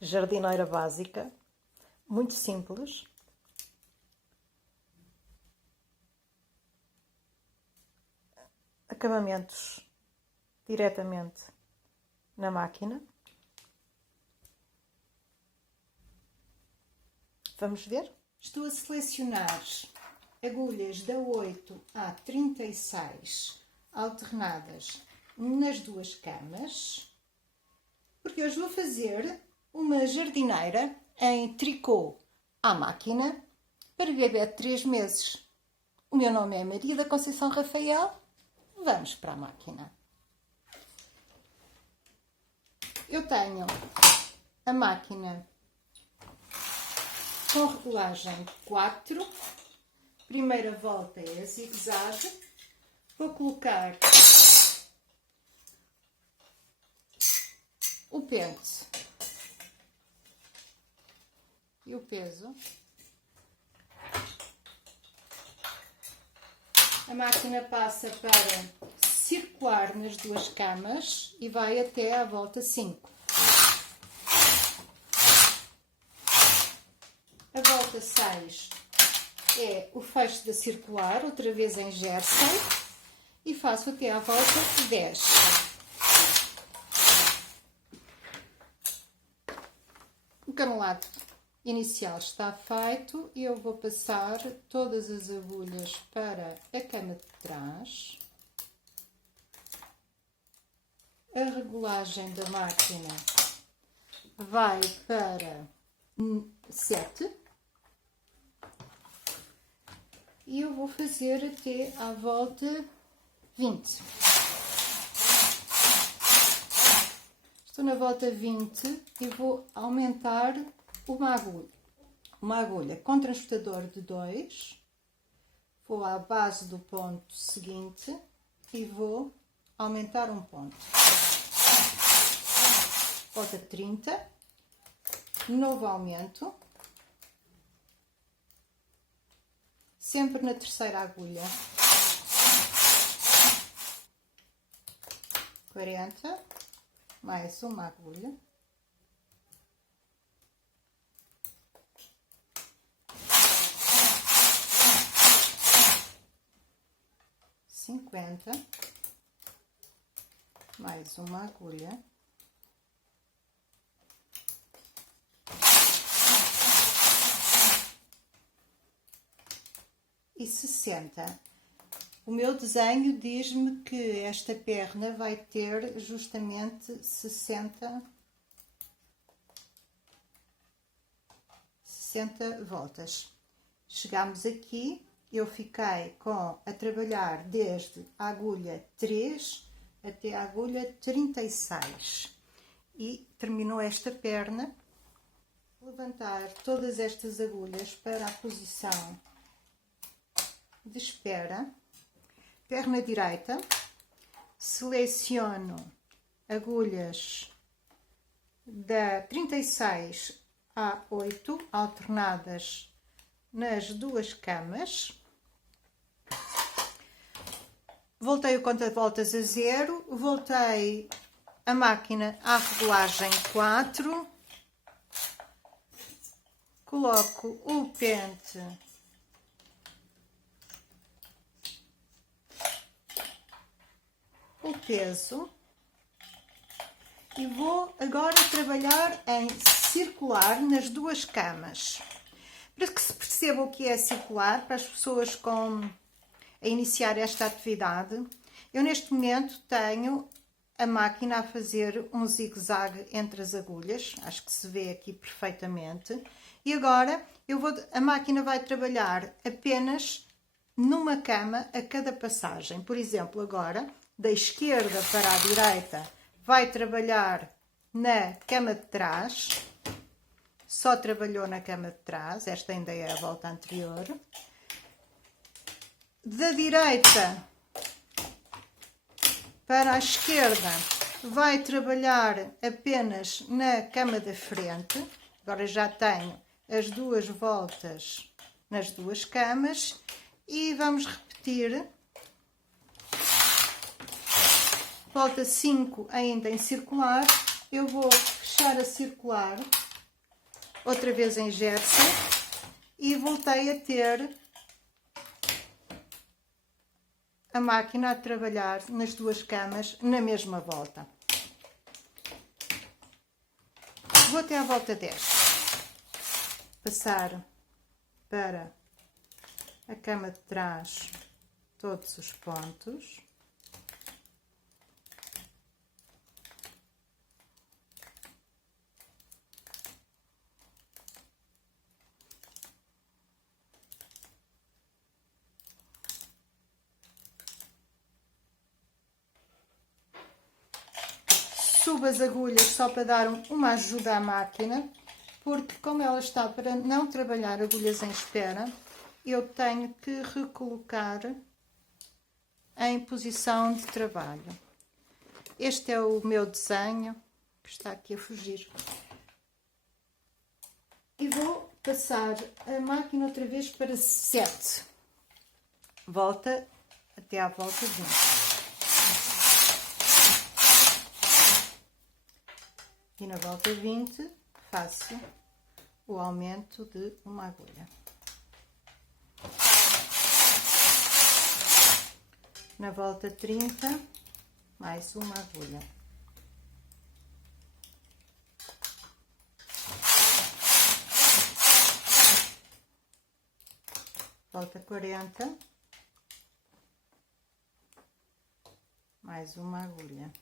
jardineira básica, muito simples. Acabamentos diretamente na máquina. Vamos ver? Estou a selecionar agulhas da 8 à 36 alternadas nas duas camas, porque hoje vou fazer uma jardineira em tricô à máquina para bebê de 3 meses. O meu nome é Maria da Conceição Rafael. Vamos para a máquina. Eu tenho a máquina com regulagem 4. Primeira volta é a zigue-zague. Vou colocar o pente e o peso. A máquina passa para circular nas duas camas e vai até à volta 5. A volta 6 é o fecho da circular, outra vez em jersey, e faço até à volta 10. O canulado inicial está feito e eu vou passar todas as agulhas para a cama de trás. A regulagem da máquina vai para 7 e eu vou fazer até à volta 20. Estou na volta 20 e vou aumentar uma agulha com transportador de 2. Vou à base do ponto seguinte e vou aumentar um ponto. Volta 30. Novo aumento. Sempre na terceira agulha. 40. Mais uma agulha. 50, mais uma agulha, e 60. O meu desenho diz-me que esta perna vai ter justamente 60 voltas. Chegamos aqui. Eu fiquei a trabalhar desde a agulha 3 até a agulha 36 e terminou esta perna. Vou levantar todas estas agulhas para a posição de espera. Perna direita, seleciono agulhas da 36 a 8 alternadas nas duas camas. Voltei o conta-voltas a 0, voltei a máquina à regulagem 4, coloco o pente o peso e vou agora trabalhar em circular nas duas camas. Para que se perceba o que é circular, para as pessoas a iniciar esta atividade, eu neste momento tenho a máquina a fazer um zigue-zague entre as agulhas, acho que se vê aqui perfeitamente, e agora a máquina vai trabalhar apenas numa cama a cada passagem. Por exemplo, agora, da esquerda para a direita, vai trabalhar na cama de trás, só trabalhou na cama de trás, esta ainda é a volta anterior. Da direita para a esquerda vai trabalhar apenas na cama da frente. Agora já tenho as duas voltas nas duas camas e vamos repetir. Volta 5 ainda em circular. Eu vou fechar a circular outra vez em Jersey e voltei a ter a máquina a trabalhar nas duas camas na mesma volta. Vou até à volta 10. Passar para a cama de trás todos os pontos. Subo as agulhas só para dar uma ajuda à máquina, porque como ela está para não trabalhar agulhas em espera, eu tenho que recolocar em posição de trabalho. Este é o meu desenho, que está aqui a fugir. E vou passar a máquina outra vez para 7. Volta até à volta 20. E na volta 20 faço o aumento de uma agulha. Na volta 30, mais uma agulha. Volta 40, mais uma agulha.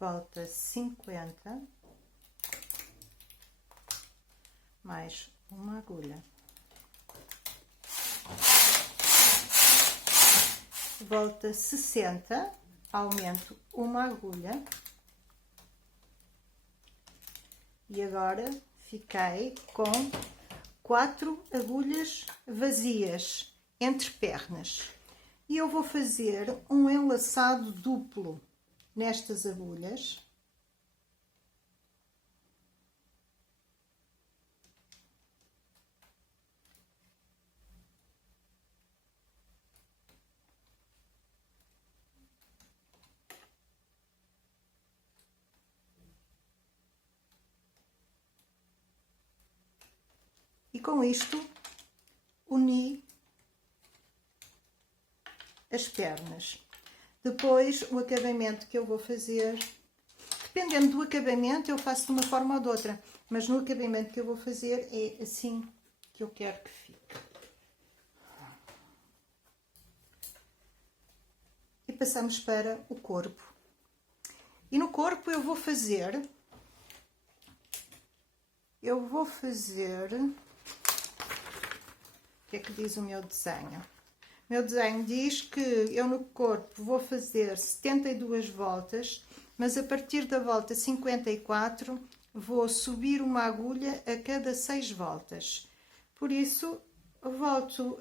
Volta 50, mais uma agulha. Volta 60, aumento uma agulha. E agora fiquei com 4 agulhas vazias entre pernas. E eu vou fazer um enlaçado duplo nestas agulhas. E com isto uni as pernas. Depois, o acabamento que eu vou fazer, dependendo do acabamento, eu faço de uma forma ou de outra, mas no acabamento que eu vou fazer é assim que eu quero que fique. E passamos para o corpo. E no corpo eu vou fazer... O que é que diz o meu desenho? O meu desenho diz que eu no corpo vou fazer 72 voltas, mas a partir da volta 54 vou subir uma agulha a cada 6 voltas. Por isso, volto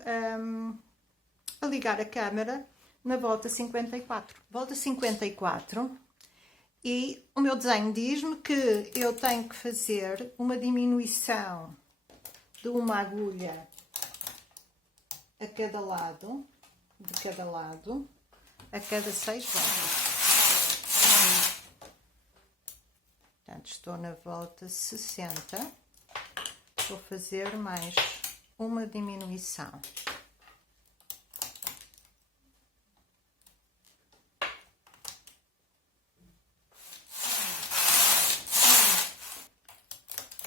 a ligar a câmera na volta 54. Volta 54 e o meu desenho diz-me que eu tenho que fazer uma diminuição de uma agulha a cada lado, de cada lado, a cada 6 voltas. Portanto, estou na volta 60, vou fazer mais uma diminuição.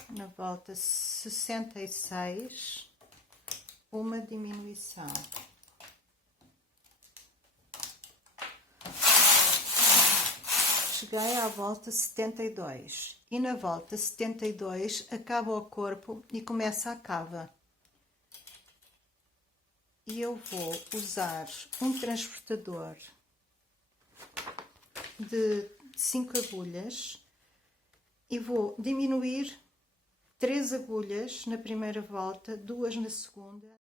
Na volta 66, uma diminuição. Cheguei à volta 72 e na volta 72 acaba o corpo e começa a cava. E eu vou usar um transportador de 5 agulhas e vou diminuir 3 agulhas na primeira volta, 2 na segunda.